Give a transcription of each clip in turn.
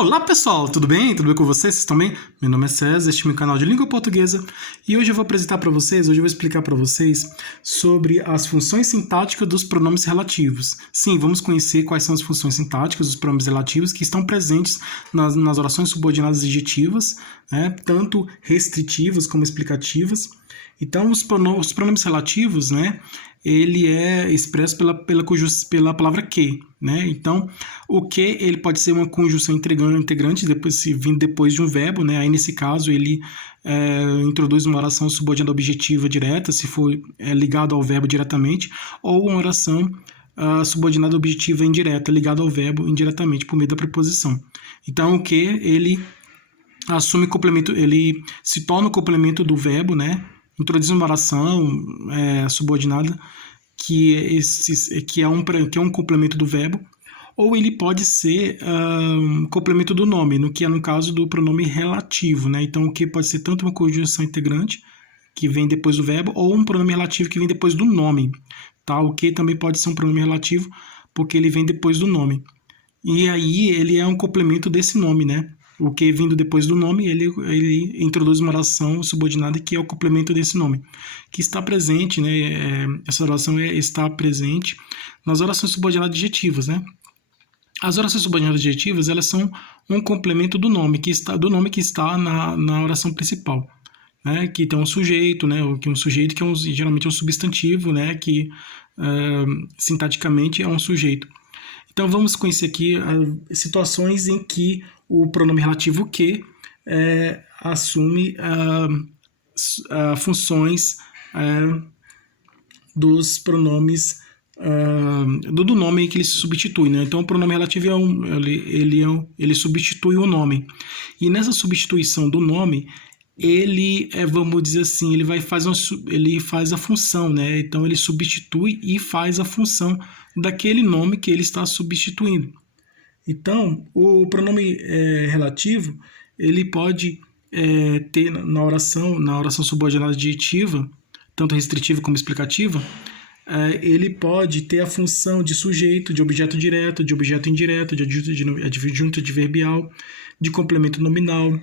Olá pessoal, tudo bem? Tudo bem com vocês? Vocês estão bem? Meu nome é César, este é meu canal de língua portuguesa e hoje eu vou apresentar para vocês, hoje eu vou explicar para vocês sobre as funções sintáticas dos pronomes relativos. Sim, vamos conhecer quais são as funções sintáticas dos pronomes relativos que estão presentes nas orações subordinadas adjetivas, né? Tanto restritivas como explicativas. Então, os pronomes relativos, né, ele é expresso pela palavra que, né? Então, o que ele pode ser uma conjunção integrante vindo depois de um verbo, né? Aí, nesse caso, ele introduz uma oração subordinada objetiva direta, se for ligado ao verbo diretamente, ou uma oração subordinada objetiva indireta, ligada ao verbo indiretamente, por meio da preposição. Então, o que ele assume complemento, ele se torna o complemento do verbo, né? Introduz uma oração subordinada que é um complemento do verbo, ou ele pode ser complemento do nome, no que é no caso do pronome relativo, né? Então, o que pode ser tanto uma conjunção integrante, que vem depois do verbo, ou um pronome relativo que vem depois do nome, tá? O que também pode ser um pronome relativo, porque ele vem depois do nome. E aí, ele é um complemento desse nome, né? O que vindo depois do nome, ele introduz uma oração subordinada que é o complemento desse nome, que está presente, né? Essa oração está presente nas orações subordinadas adjetivas, né? As orações subordinadas adjetivas, elas são um complemento do nome que está na oração principal, né? Que tem um sujeito, né? Que é um sujeito que geralmente é um substantivo, né? Que sintaticamente é um sujeito. Então, vamos conhecer aqui situações em que o pronome relativo que assume funções dos pronomes do nome que ele se substitui, né? Então, o pronome relativo ele substitui o nome. E nessa substituição do nome, ele vamos dizer assim, ele faz a função, né? Então, ele substitui e faz a função daquele nome que ele está substituindo. Então, o pronome relativo, ele pode ter na oração subordinada adjetiva, tanto restritiva como explicativa, ele pode ter a função de sujeito, de objeto direto, de objeto indireto, de adjunto adverbial, de complemento nominal,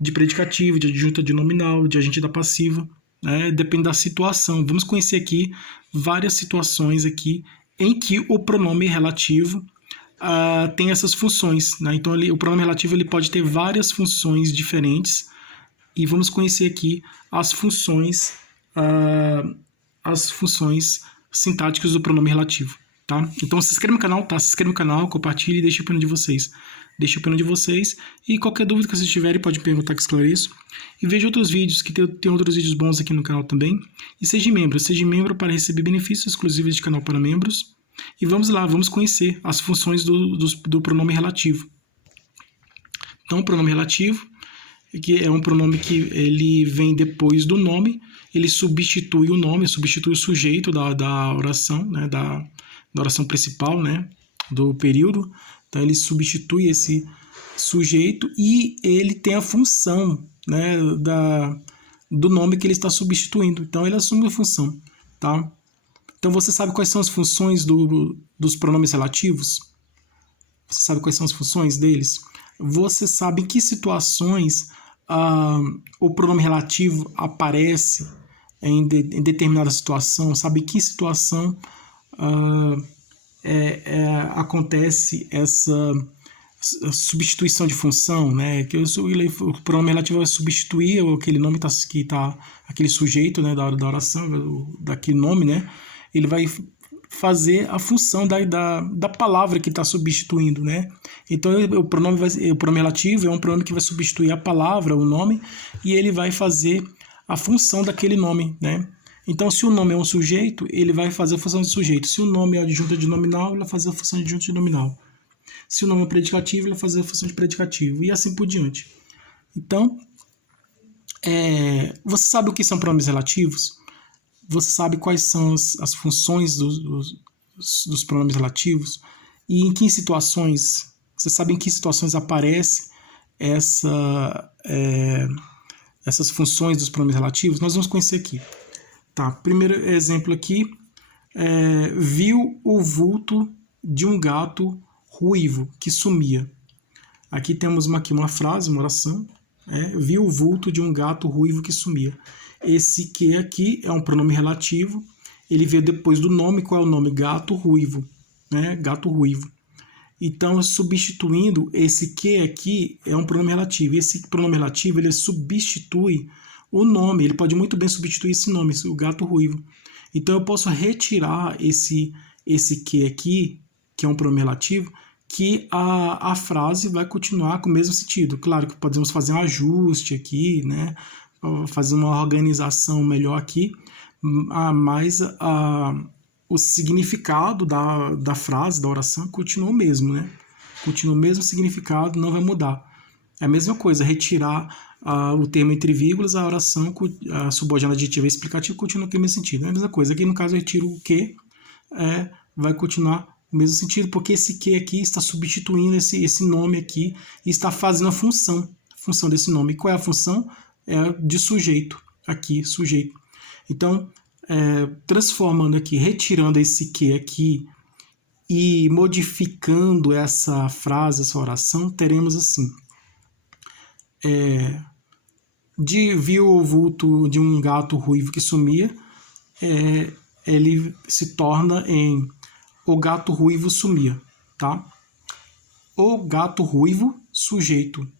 de predicativo, de adjunto nominal, de agente da passiva, né? Depende da situação. Vamos conhecer aqui várias situações aqui em que o pronome relativo tem essas funções, né? Então, o pronome relativo ele pode ter várias funções diferentes e vamos conhecer aqui as funções sintáticas do pronome relativo, tá? Então, se inscreva no canal, tá? Se inscreva no canal, compartilhe e deixe a opinião de vocês. Deixe a opinião de vocês e qualquer dúvida que vocês tiverem pode perguntar que esclareço. E veja outros vídeos, que tem outros vídeos bons aqui no canal também. E seja membro para receber benefícios exclusivos de canal para membros. E vamos lá, vamos conhecer as funções do pronome relativo. Então, o pronome relativo, que é um pronome que ele vem depois do nome, ele substitui o nome, substitui o sujeito da oração, né, da oração principal, né, do período. Então, ele substitui esse sujeito e ele tem a função, né, do nome que ele está substituindo. Então, ele assume a função, tá? Então, você sabe quais são as funções dos pronomes relativos? Você sabe quais são as funções deles? Você sabe em que situações o pronome relativo aparece em determinada situação? Sabe em que situação acontece essa substituição de função, né? Que o pronome relativo vai substituir aquele nome que está aquele sujeito, né, da oração, daquele nome, né? Ele vai fazer a função da palavra que está substituindo, né? Então, o pronome relativo é um pronome que vai substituir a palavra, o nome, e ele vai fazer a função daquele nome, né? Então, se o nome é um sujeito, ele vai fazer a função de sujeito. Se o nome é adjunto de nominal, ele vai fazer a função de adjunto de nominal. Se o nome é predicativo, ele vai fazer a função de predicativo, e assim por diante. Então, você sabe o que são pronomes relativos? Você sabe quais são as funções dos pronomes relativos e em que situações, você sabe em que situações aparecem essas funções dos pronomes relativos? Nós vamos conhecer aqui. Tá, primeiro exemplo aqui, viu o vulto de um gato ruivo que sumia. Aqui temos aqui uma frase, uma oração. Vi o vulto de um gato ruivo que sumia. Esse que aqui é um pronome relativo. Ele veio depois do nome. Qual é o nome? Gato ruivo. Né? Gato ruivo. Então, substituindo esse que aqui é um pronome relativo. Esse pronome relativo ele substitui o nome. Ele pode muito bem substituir esse nome, o gato ruivo. Então, eu posso retirar esse que aqui, que é um pronome relativo, que a frase vai continuar com o mesmo sentido. Claro que podemos fazer um ajuste aqui, né? Fazer uma organização melhor aqui, mas o significado da frase, da oração, continua o mesmo, né? Continua o mesmo significado, não vai mudar. É a mesma coisa, retirar o termo entre vírgulas, a oração, a subordinada adjetiva e explicativa continua com o mesmo sentido. É a mesma coisa. Aqui, no caso, eu retiro o que, vai continuar o mesmo sentido, porque esse que aqui está substituindo esse nome aqui e está fazendo a função desse nome. E qual é a função? É de sujeito, aqui, sujeito. Então, transformando aqui, retirando esse que aqui e modificando essa frase, essa oração, teremos assim: viu o vulto de um gato ruivo que sumia, ele se torna em o gato ruivo sumia, tá? O gato ruivo, sujeito.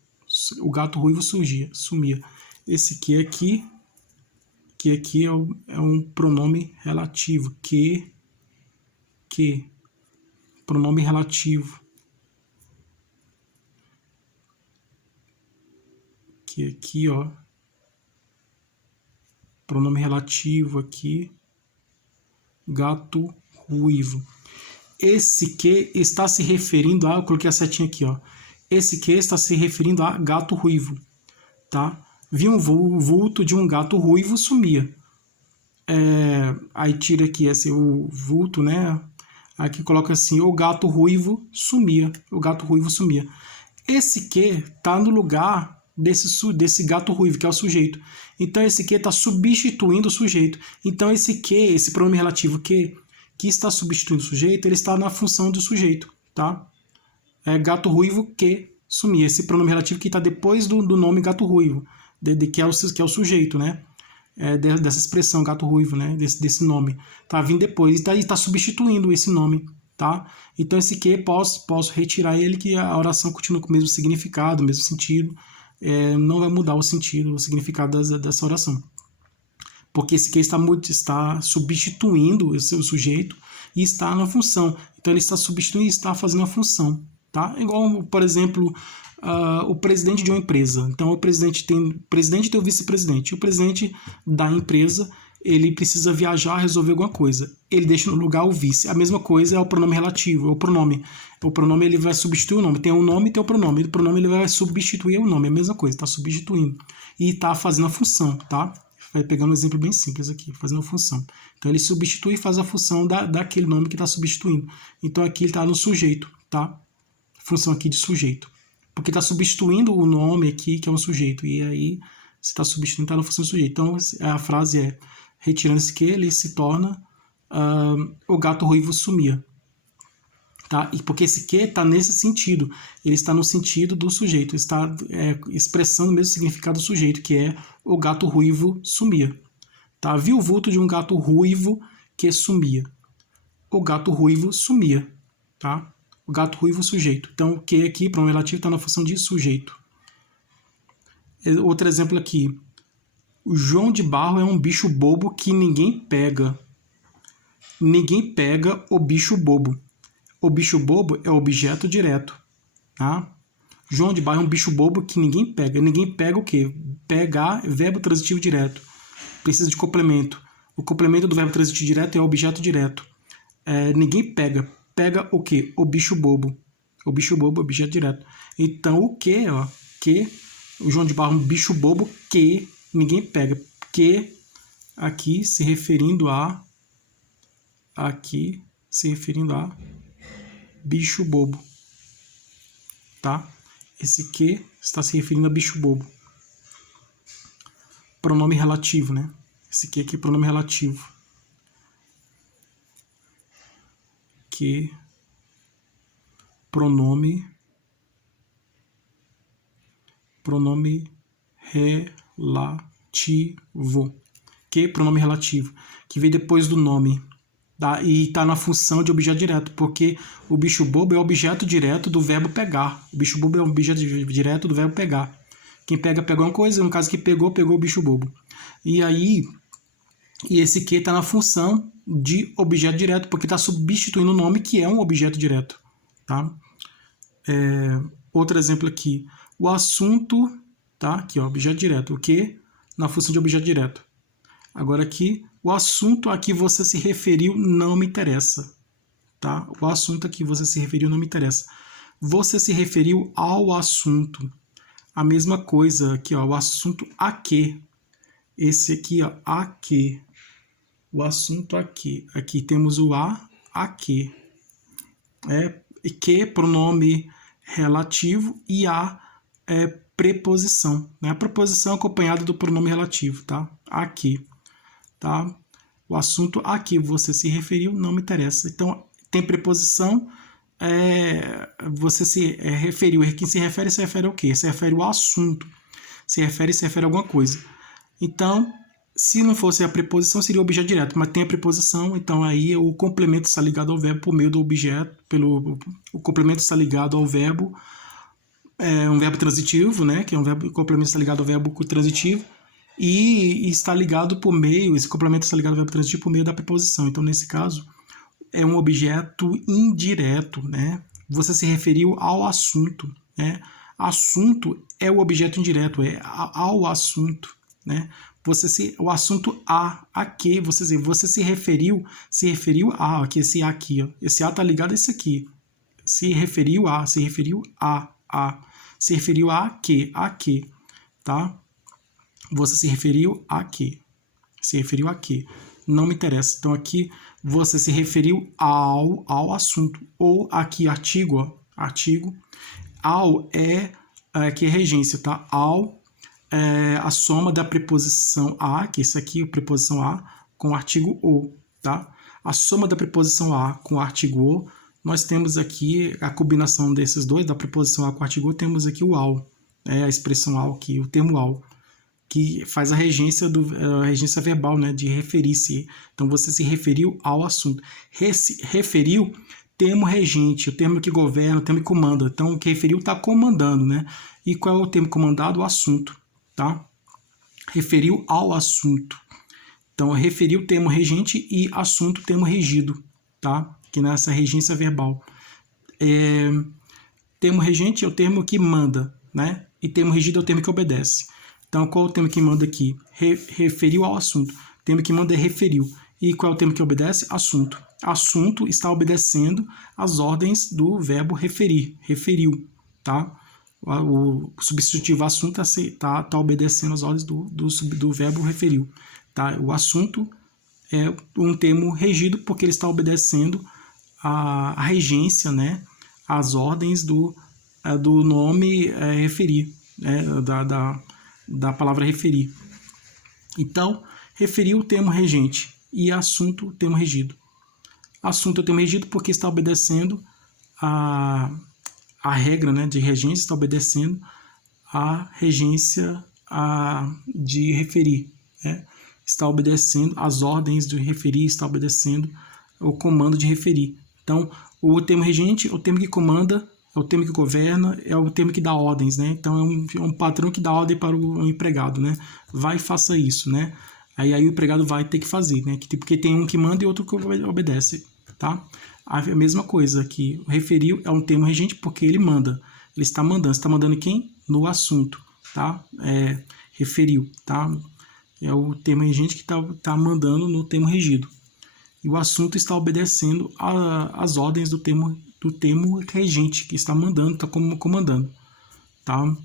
O gato ruivo sumia. Esse que aqui é um pronome relativo. Que. Pronome relativo. Que aqui, ó. Pronome relativo aqui. Gato ruivo. Esse que está se referindo a... Eu coloquei a setinha aqui, ó. Esse que está se referindo a gato ruivo, tá? Vi um vulto de um gato ruivo sumia. Aí tira aqui o vulto, né? Aqui coloca assim, o gato ruivo sumia. O gato ruivo sumia. Esse que está no lugar desse gato ruivo, que é o sujeito. Então, esse que está substituindo o sujeito. Então, esse pronome relativo que está substituindo o sujeito, ele está na função do sujeito, tá? Gato ruivo que sumia. Esse pronome relativo que está depois do nome gato ruivo, que é o sujeito, né? Dessa expressão gato ruivo, né? Desse nome. Tá vindo depois e está substituindo esse nome, tá? Então, esse que posso retirar ele, que a oração continua com o mesmo significado, o mesmo sentido. Não vai mudar o sentido, o significado dessa oração. Porque esse que está substituindo o seu sujeito e está na função. Então, ele está substituindo e está fazendo a função. Tá? Igual, por exemplo, o presidente de uma empresa. Então, o presidente tem o vice-presidente. O presidente da empresa, ele precisa viajar, resolver alguma coisa. Ele deixa no lugar o vice. A mesma coisa é o pronome relativo, é o pronome. O pronome ele vai substituir o nome. Tem um nome e tem o pronome. O pronome ele vai substituir o nome. É a mesma coisa, está substituindo. E está fazendo a função, tá? Vai pegando um exemplo bem simples aqui, fazendo a função. Então, ele substitui e faz a função daquele nome que está substituindo. Então, aqui ele está no sujeito, tá? Função aqui de sujeito. Porque está substituindo o nome aqui, que é um sujeito. E aí, se está substituindo, está na função do sujeito. Então, a frase é, retirando esse que, ele se torna o gato ruivo sumia. Tá? E porque esse que está nesse sentido, ele está no sentido do sujeito, está expressando o mesmo significado do sujeito, que é o gato ruivo sumia. Tá? Vi o vulto de um gato ruivo que sumia. O gato ruivo sumia. Tá? O gato ruivo sujeito. Então, o que aqui, pronome relativo, está na função de sujeito. Outro exemplo aqui. O João de Barro é um bicho bobo que ninguém pega. Ninguém pega o bicho bobo. O bicho bobo é objeto direto, tá? João de Barro é um bicho bobo que ninguém pega. Ninguém pega o quê? Pegar, verbo transitivo direto. Precisa de complemento. O complemento do verbo transitivo direto é objeto direto. Ninguém pega. Pega o quê? O bicho bobo. O bicho bobo é objeto direto. Então, o quê? Que o João de Barro é um bicho bobo que ninguém pega. Que aqui se referindo a bicho bobo, tá? Esse que está se referindo a bicho bobo. Pronome relativo, né? Esse que aqui é pronome relativo. Que pronome pronome relativo. Que? Pronome relativo, que vem depois do nome. Tá? E está na função de objeto direto, porque o bicho bobo é objeto direto do verbo pegar. O bicho bobo é objeto direto do verbo pegar. Quem pega, pegou uma coisa, no caso que pegou, pegou o bicho bobo. E aí, esse que está na função de objeto direto, porque está substituindo o nome que é um objeto direto. Tá? Outro exemplo aqui. O assunto, tá? Aqui, ó, objeto direto. O que? Na função de objeto direto. Agora aqui, o assunto a que você se referiu não me interessa. Tá? O assunto a que você se referiu não me interessa. Você se referiu ao assunto. A mesma coisa aqui, ó, o assunto a que. Esse aqui, ó, a que. O assunto a que. Aqui temos o a que. Que, pronome relativo, e a é preposição. Né? A preposição acompanhada do pronome relativo, tá? A que. Tá? O assunto a que você se referiu não me interessa. Então, tem preposição, você se referiu. Quem se refere ao quê? Se refere ao assunto. Se refere a alguma coisa. Então, se não fosse a preposição, seria o objeto direto, mas tem a preposição, então aí o complemento está ligado ao verbo por meio do objeto, o complemento está ligado ao verbo, um verbo transitivo, né? Que é o complemento está ligado ao verbo transitivo, e está ligado por meio, esse complemento está ligado ao verbo transitivo por meio da preposição. Então, nesse caso, é um objeto indireto, né? Você se referiu ao assunto, né? Assunto é o objeto indireto, é ao assunto, né? O assunto a que você se referiu a, aqui, esse a aqui, ó. Esse a está ligado a esse aqui. Se referiu a, se referiu a que, tá? Você se referiu a que. Se referiu a que. Não me interessa. Então, aqui, você se referiu ao assunto. Ou aqui, artigo, ó. Artigo. Ao aqui é regência, tá? Ao a soma da preposição a, que isso aqui é a preposição a, com o artigo o, tá? A soma da preposição a com o artigo o, nós temos aqui a combinação desses dois, da preposição a com o artigo o, temos aqui o ao. A expressão ao aqui, o termo ao, que faz a regência verbal, né, de referir-se. Então, você se referiu ao assunto. Referiu, termo regente, o termo que governa, o termo que comanda. Então, o que referiu está comandando, né? E qual é o termo comandado? O assunto, tá? Referiu ao assunto. Então, referiu, termo regente, e assunto, termo regido, tá? Que nessa regência verbal. Termo regente é o termo que manda, né? E termo regido é o termo que obedece. Então, qual é o termo que manda aqui? Referiu ao assunto. O termo que manda é referiu. E qual é o termo que obedece? Assunto. Assunto está obedecendo às ordens do verbo referir. Referiu, tá? O substantivo assunto está obedecendo às ordens do verbo referiu. Tá? O assunto é um termo regido porque ele está obedecendo a regência, né? As ordens do nome referir, né? Da palavra referir. Então, referiu o termo regente e assunto o termo regido. Assunto é o termo regido porque está obedecendo a regra, né, de regência, está obedecendo a regência de referir, né? Está obedecendo as ordens de referir, está obedecendo o comando de referir. Então, o termo regente é o termo que comanda, é o termo que governa, é o termo que dá ordens, né? Então, é um patrão que dá ordem para o empregado, né? Vai e faça isso, né? Aí o empregado vai ter que fazer, né? Porque tem um que manda e outro que obedece, tá? A mesma coisa aqui, o referiu é um termo regente porque ele manda. Ele está mandando. Está mandando quem? No assunto, tá? Referiu, tá? É o termo regente que está mandando no termo regido. E o assunto está obedecendo às ordens do termo regente, que está mandando, está comandando, tá?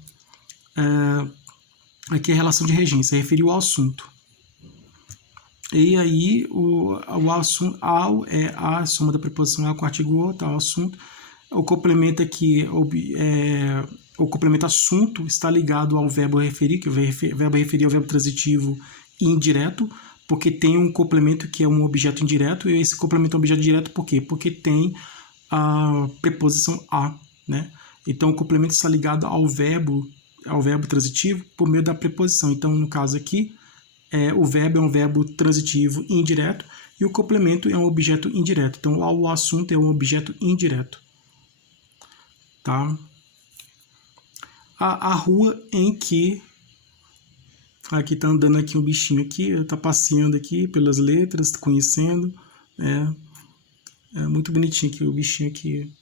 Aqui é a relação de regência, referiu ao assunto. E aí, o assunto, ao é a soma da preposição a com o artigo o, tá? O assunto. O complemento aqui, o complemento assunto está ligado ao verbo referir, que o verbo referir é o verbo transitivo indireto, porque tem um complemento que é um objeto indireto, e esse complemento é um objeto direto por quê? Porque tem a preposição a, né? Então, o complemento está ligado ao verbo ao verbo transitivo por meio da preposição. Então, no caso aqui, o verbo é um verbo transitivo indireto e o complemento é um objeto indireto. Então, o assunto é um objeto indireto. Tá? A rua em que... Aqui tá andando aqui um bichinho aqui, tá passeando aqui pelas letras, conhecendo. É muito bonitinho aqui o bichinho aqui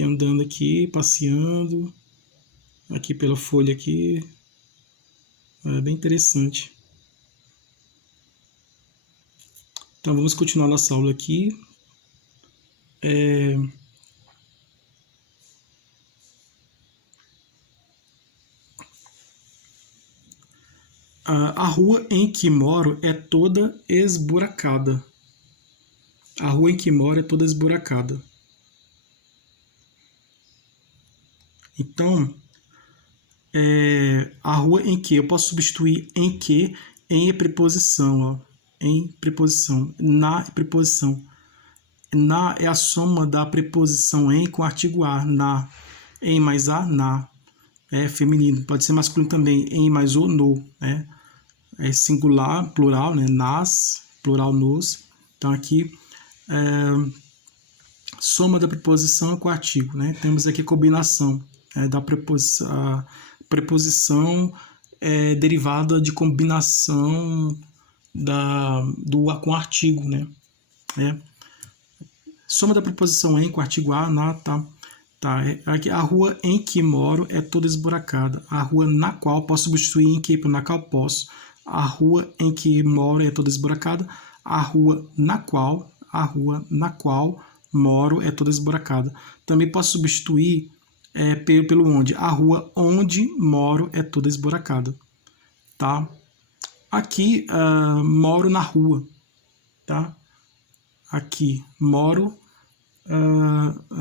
andando aqui, passeando. Aqui pela folha aqui. É bem interessante. Então vamos continuar nossa aula aqui. A rua em que moro é toda esburacada. A rua em que moro é toda esburacada. Então, a rua em que eu posso substituir em que em preposição, ó. Em preposição, na preposição. Na é a soma da preposição em com o artigo a, na. Em mais a, na. É feminino, pode ser masculino também, em mais o, no, né? É singular, plural, né? Nas, plural, nos. Então aqui, soma da preposição com o artigo, né? Temos aqui combinação da preposição. A preposição é derivada de combinação com o artigo, né? Soma da preposição em com o artigo a, na, tá? Aqui, a rua em que moro é toda esburacada. A rua na qual posso substituir em que na qual posso. A rua em que moro é toda esburacada. A rua na qual moro é toda esburacada. Também posso substituir pelo onde. A rua onde moro é toda esburacada. Tá? Aqui, moro na rua. Tá? Aqui, moro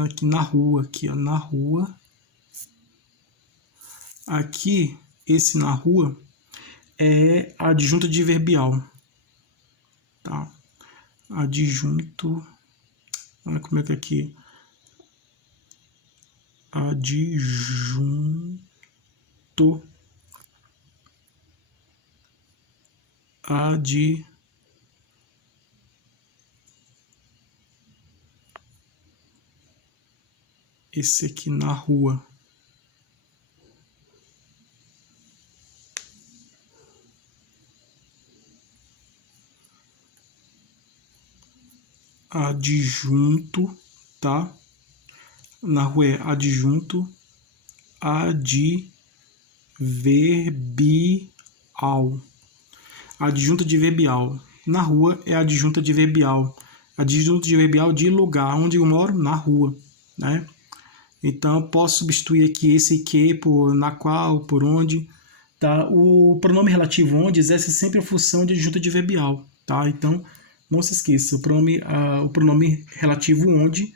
aqui na rua. Aqui, ó, na rua. Aqui, esse na rua é adjunto adverbial. Tá? Adjunto. Olha como é que é aqui. Adjunto esse aqui na rua. Adjunto, tá? Na rua é adjunto adverbial. Adjunto adverbial. Na rua é adjunto adverbial. Adjunto adverbial de lugar. Onde eu moro? Na rua, né? Então, eu posso substituir aqui esse que por na qual, por onde. Tá? O pronome relativo onde exerce sempre a função de adjunto adverbial. Tá? Então, não se esqueça, o pronome relativo onde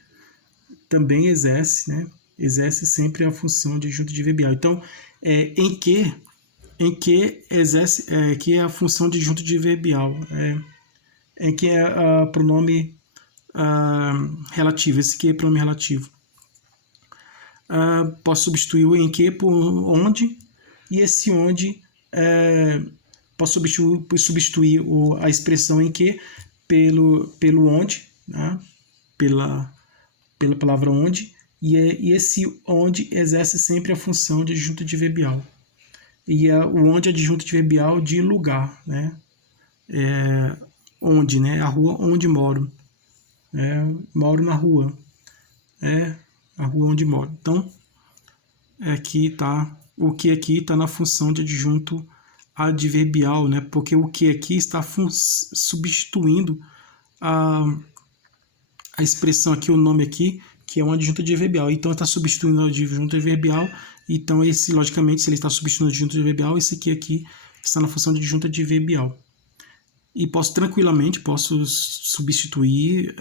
também exerce, né? Exerce sempre a função de adjunto adverbial. Então, em que exerce, que é a função de adjunto adverbial. Em que é pronome relativo, esse que é pronome relativo. Posso substituir o em que por onde, e esse onde posso substituir a expressão em que pelo onde, né? pela palavra onde, e esse onde exerce sempre a função de adjunto adverbial. E o onde é adjunto adverbial de lugar, né? Onde, né? A rua onde moro. Moro na rua. A rua onde moro. Então, aqui tá, o que aqui está na função de adjunto adverbial, né? Porque o que aqui está substituindo a expressão aqui, o nome aqui, que é um adjunto adverbial. Então, está substituindo o adjunto adverbial. Então, logicamente, se ele está substituindo o adjunto adverbial, esse aqui está na função de adjunto adverbial. E tranquilamente substituir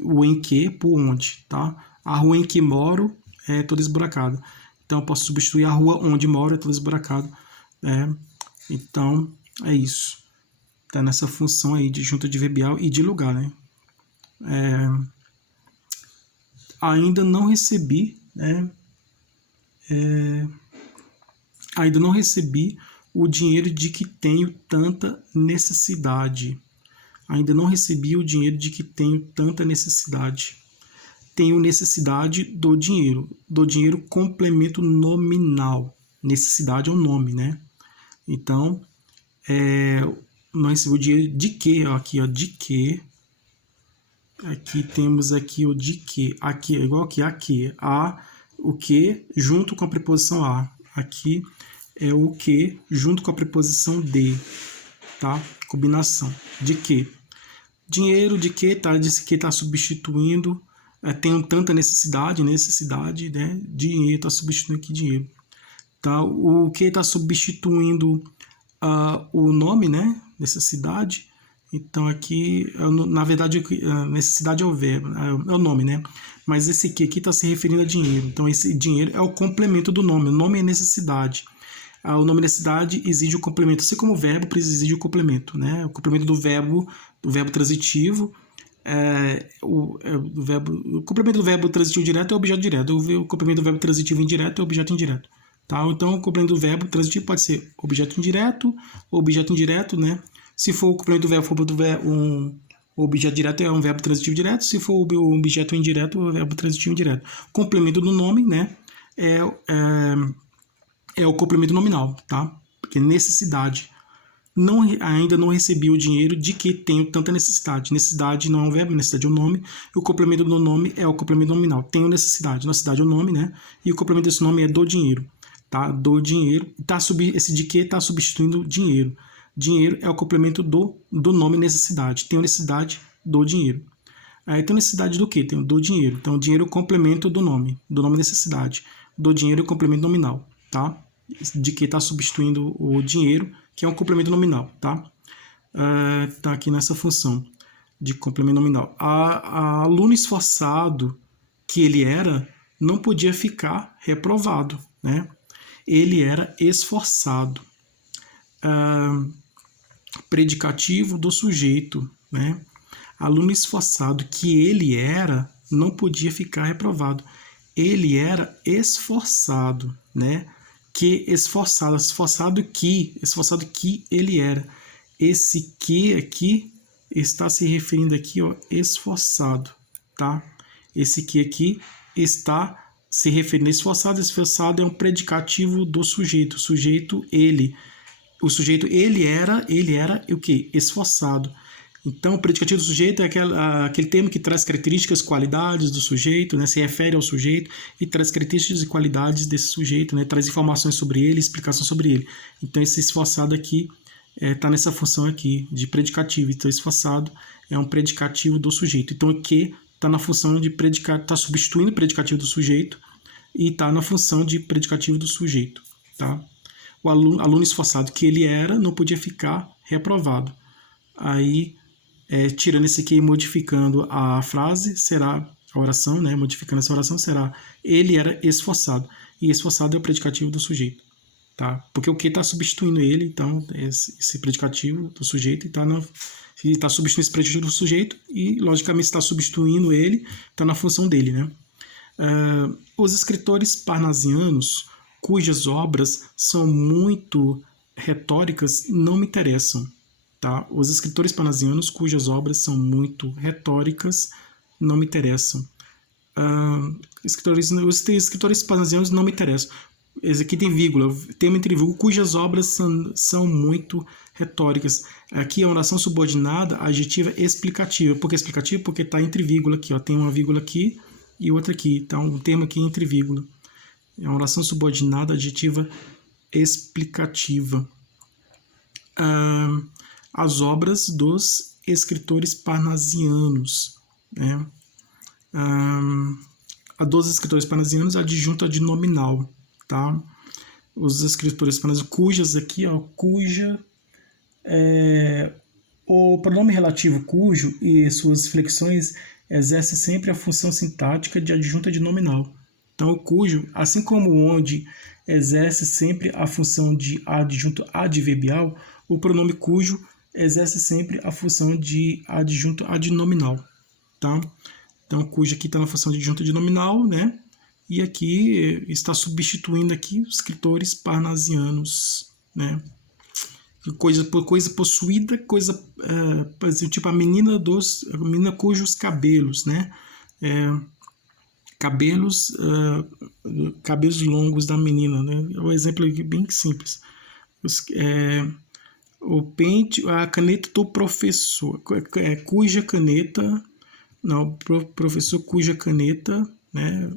o em que por onde, tá? A rua em que moro é toda esburacada. Então, eu posso substituir a rua onde moro é toda esburacada. Então, é isso. Tá nessa função aí de adjunto adverbial e de lugar, né? Ainda não recebi, né? Ainda não recebi o dinheiro de que tenho tanta necessidade. Ainda não recebi o dinheiro de que tenho tanta necessidade. Tenho necessidade do dinheiro. Do dinheiro, complemento nominal. Necessidade é o nome, né? Então, não recebi o dinheiro de que? Aqui, ó, de que. Aqui temos aqui o de que. Aqui é igual aqui, aqui. A, o que, junto com a preposição a. Aqui é o que, junto com a preposição de. Tá? Combinação. De que? Dinheiro, de que, tá? Disse que tá substituindo. Tenho tanta necessidade, né? Dinheiro, está substituindo aqui dinheiro. Tá? O que está substituindo o nome, né? Necessidade. Então aqui, na verdade, a necessidade é o verbo, é o nome, né? Mas esse aqui está se referindo a dinheiro. Então esse dinheiro é o complemento do nome. O nome é necessidade. O nome necessidade exige o complemento, assim como o verbo exige o complemento, né? O complemento do verbo transitivo. O complemento do verbo transitivo direto é o objeto direto. O complemento do verbo transitivo indireto é o objeto indireto. Tá? Então, o complemento do verbo transitivo pode ser objeto indireto ou objeto indireto, né? Se for o complemento do verbo o objeto direto é um verbo transitivo direto. Se for o objeto indireto, é o verbo transitivo indireto. O complemento do nome, né? É o complemento nominal, tá? Porque necessidade. Ainda não recebi o dinheiro de que tenho tanta necessidade. Necessidade não é um verbo, necessidade é um nome. E o complemento do nome é o complemento nominal. Tenho necessidade. Necessidade é o nome, né? E o complemento desse nome é do dinheiro. Tá? Do dinheiro. Esse de que está substituindo dinheiro. Dinheiro é o complemento do nome necessidade. Tenho necessidade do dinheiro. Tenho necessidade do quê? Tenho do dinheiro. Então, dinheiro é o complemento do nome necessidade. Do dinheiro é o complemento nominal. Tá? De que está substituindo o dinheiro, que é um complemento nominal, tá? Tá aqui nessa função de complemento nominal. Aluno esforçado que ele era, não podia ficar reprovado, né? Ele era esforçado. Predicativo do sujeito, né? Aluno esforçado que ele era, não podia ficar reprovado. Ele era esforçado, né? Que esforçado que ele era. Esse que aqui está se referindo aqui, ó, esforçado, tá? Esse que aqui está se referindo a esforçado. Esforçado é um predicativo do sujeito. O sujeito, ele. O sujeito, ele era o quê? Esforçado. Então, o predicativo do sujeito é aquele termo que traz características, qualidades do sujeito, né? Se refere ao sujeito e traz características e qualidades desse sujeito, né? Traz informações sobre ele, explicação sobre ele. Então, esse esforçado aqui está nessa função aqui de predicativo. Então, esforçado é um predicativo do sujeito. Então, o que está na função de predicativo, está substituindo o predicativo do sujeito e está na função de predicativo do sujeito, tá? O aluno esforçado que ele era não podia ficar reprovado. Aí, tirando esse aqui e modificando a frase, será a oração, né? Modificando essa oração, será ele era esforçado. E esforçado é o predicativo do sujeito, tá? Porque o que está substituindo ele, então, esse predicativo do sujeito está substituindo esse predicativo do sujeito e, logicamente, está substituindo ele, está na função dele, né? Os escritores parnasianos, cujas obras são muito retóricas, não me interessam. Tá? Os escritores parnasianos, cujas obras são muito retóricas, não me interessam. Os escritores parnasianos não me interessam. Esse aqui tem vírgula, termo entre vírgula, cujas obras são muito retóricas. Aqui a oração subordinada, adjetiva explicativa. Por que explicativa? Porque está entre vírgula aqui. Ó. Tem uma vírgula aqui e outra aqui. Então, um termo aqui entre vírgula. É uma oração subordinada, adjetiva explicativa. As obras dos escritores parnasianos, né? A dos escritores parnasianos, adjunta de nominal, tá? Os escritores parnasianos, cujas aqui, ó, cuja, o pronome relativo cujo e suas flexões exerce sempre a função sintática de adjunta de nominal. Então, o cujo, assim como onde exerce sempre a função de adjunto adverbial, o pronome cujo exerce sempre a função de adjunto adnominal, tá? Então, cujo aqui está na função de adjunto adnominal, né? e aqui está substituindo aqui os escritores parnasianos, né? Coisa possuída, por exemplo, tipo a menina cujos cabelos, né? Cabelos longos da menina, né? É um exemplo aqui bem simples. O pente, a caneta do professor, cuja caneta, não, professor cuja caneta, né?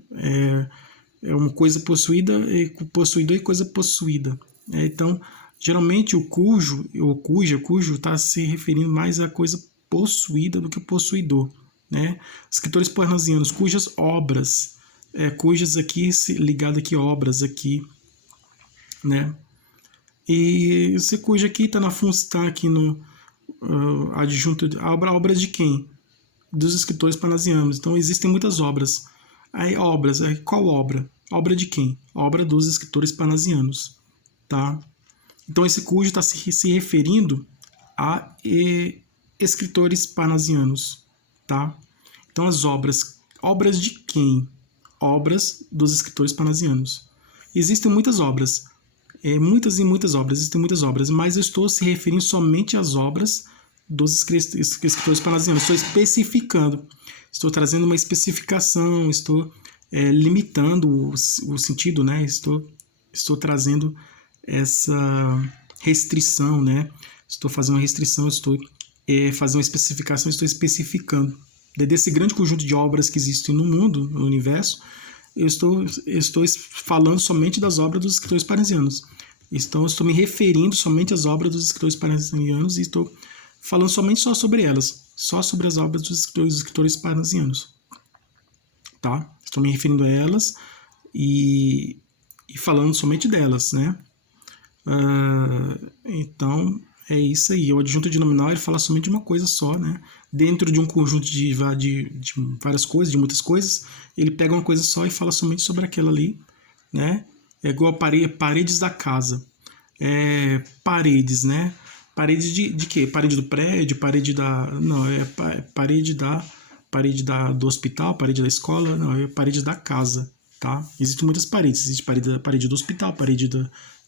É uma coisa possuída, possuidor e coisa possuída. Então, geralmente o cujo está se referindo mais à coisa possuída do que o possuidor, né? Escritores parnasianos, cujas obras, cujas aqui, ligado aqui, obras aqui, né? E esse cujo aqui está tá aqui no adjunto, obras de quem? Dos escritores parnasianos. Então, existem muitas obras. Aí, obras, qual obra? Obra de quem? Obra dos escritores parnasianos, tá? Então, esse cujo está se referindo a escritores parnasianos, tá? Então, as obras de quem? Obras dos escritores parnasianos. Existem muitas obras, muitas obras, existem muitas obras, mas eu estou se referindo somente às obras dos escritores parnasianos. Estou especificando, estou trazendo uma especificação, estou limitando o sentido, né? Estou trazendo essa restrição, né? Estou fazendo uma restrição, estou fazendo uma especificação, estou especificando. Desse grande conjunto de obras que existem no mundo, no universo, eu estou falando somente das obras dos escritores parnasianos. Então, eu estou me referindo somente às obras dos escritores parnasianos e estou falando só sobre elas, só sobre as obras dos escritores parnasianos, tá? Estou me referindo a elas e falando somente delas, né? Então, é isso aí. O adjunto de nominal, ele fala somente de uma coisa só, né? Dentro de um conjunto de várias coisas, de muitas coisas, ele pega uma coisa só e fala somente sobre aquela ali, né? É igual a paredes da casa. Paredes, né? Parede de quê? Parede do prédio, parede da... Não, parede do hospital, parede da escola, não, é parede da casa, tá? Existem muitas paredes. Existe parede do hospital, parede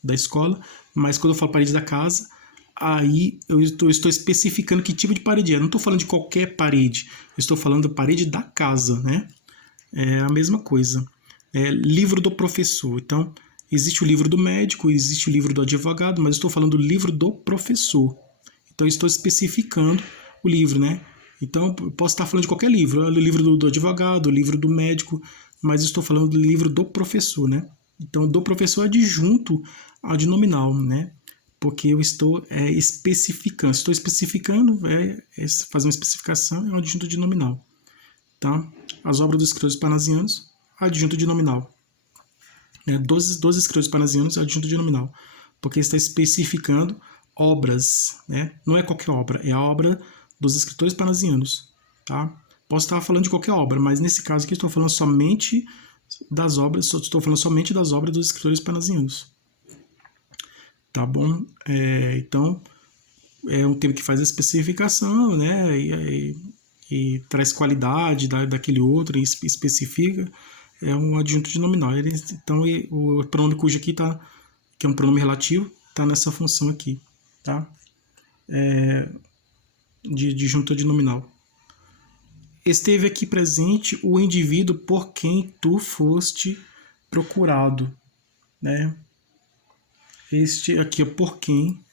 da escola, mas quando eu falo parede da casa, aí eu estou especificando que tipo de parede é. Eu não estou falando de qualquer parede, eu estou falando da parede da casa, né? É a mesma coisa. Livro do professor. Então, existe o livro do médico, existe o livro do advogado, mas eu estou falando do livro do professor. Então, eu estou especificando o livro, né? Então, eu posso estar falando de qualquer livro, o livro do advogado, o livro do médico, mas eu estou falando do livro do professor, né? Então, do professor é adjunto ao de nominal, né? Porque eu estou especificando. Estou especificando, fazer uma especificação, é um adjunto de nominal, tá? As obras dos escritores parnasianos, adjunto de nominal. 12 escritores parnasianos, adjunto de nominal, porque está especificando obras, né? Não é qualquer obra, é a obra dos escritores parnasianos, tá? Posso estar falando de qualquer obra, mas nesse caso aqui estou falando somente das obras, dos escritores parnasianos, tá bom? Então, é um termo que faz a especificação, né? E traz qualidade daquele outro, e especifica, é um adjunto de nominal. Então, o pronome cujo aqui tá, que é um pronome relativo, está nessa função aqui, tá? De junta de nominal. Esteve aqui presente o indivíduo por quem tu foste procurado, né? Este aqui é por quem.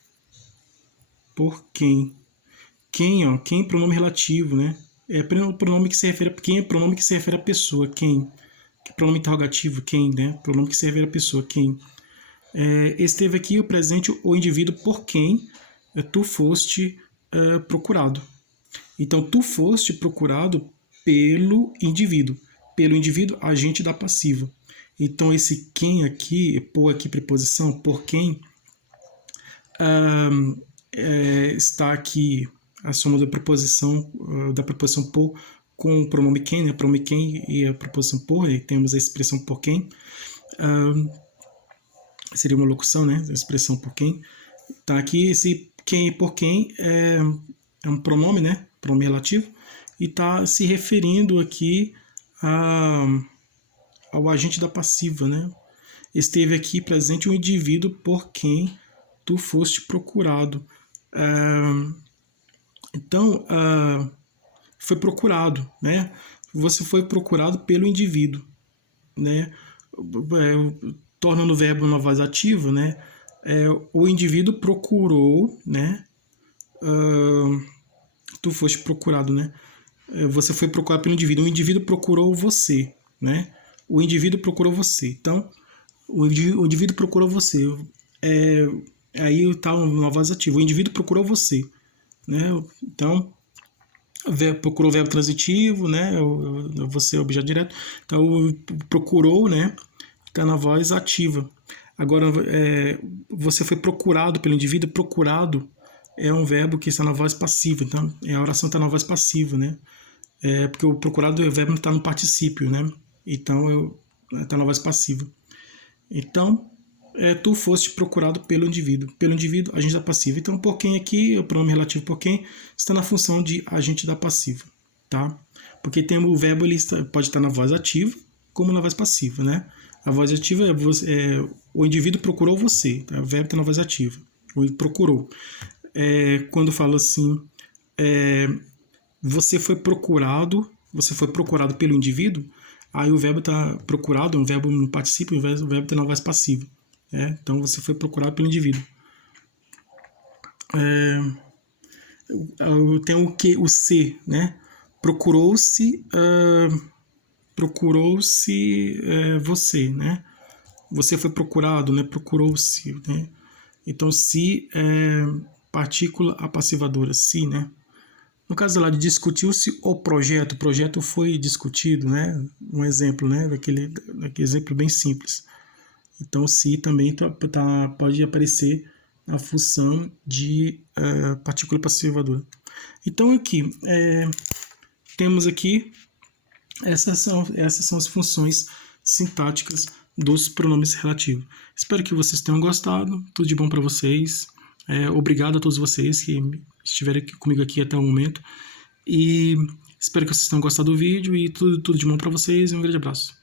Quem, ó, quem pronome relativo, né? Pronome que se refere a quem, é pronome que se refere à pessoa, quem. Que pronome interrogativo, quem, né? Pronome que se refere à pessoa, quem. Esteve aqui o presente o indivíduo por quem tu foste procurado. Então, tu foste procurado pelo indivíduo. Pelo indivíduo, agente da passiva. Então, esse quem aqui, por aqui, preposição, por quem, está aqui a soma da preposição por com o pronome quem, né? Pronome quem e a preposição por, e temos a expressão por quem. Seria uma locução, né? A expressão por quem. Tá aqui, esse quem e por quem é um pronome, né? Pronome relativo. E está se referindo aqui ao agente da passiva, né? Esteve aqui presente o indivíduo por quem tu foste procurado. Então, foi procurado, né? Você foi procurado pelo indivíduo, né? Tornando o verbo na voz ativa, né? O indivíduo procurou, né? Tu foste procurado, né? Você foi procurado pelo indivíduo. O indivíduo procurou você, né? O indivíduo procurou você. Então, o indivíduo procurou você. Aí está uma voz ativa. O indivíduo procurou você, né? Então, procurou o verbo transitivo, né? Você é o objeto direto. Então, procurou, né? Está na voz ativa. Agora, você foi procurado pelo indivíduo. Procurado é um verbo que está na voz passiva. Então, a oração está na voz passiva, né? Porque o procurado, o verbo está no particípio, né? Então, está na voz passiva. Então, tu foste procurado pelo indivíduo. Pelo indivíduo, agente da passiva. Então, por quem aqui, o pronome relativo por quem, está na função de agente da passiva, tá? Porque tem o verbo, ele pode estar na voz ativa, como na voz passiva, né? A voz ativa o indivíduo procurou você, tá? O verbo está na voz ativa. O procurou. Quando fala assim, você foi procurado pelo indivíduo, aí o verbo está procurado, um verbo no particípio, o verbo está na voz passiva. Então, você foi procurado pelo indivíduo. Tem o que, o se, né? Procurou-se você, né? Você foi procurado, né? Procurou-se, né? Então, se partícula apassivadora, se, né? No caso lá de discutiu-se o projeto foi discutido, né? Um exemplo, né? Daquele exemplo bem simples. Então, se também pode aparecer a função de partícula passivadora. Então, aqui, temos aqui, essas são as funções sintáticas dos pronomes relativos. Espero que vocês tenham gostado. Tudo de bom para vocês. Obrigado a todos vocês que estiveram comigo aqui até o momento. E espero que vocês tenham gostado do vídeo e tudo de bom para vocês. Um grande abraço.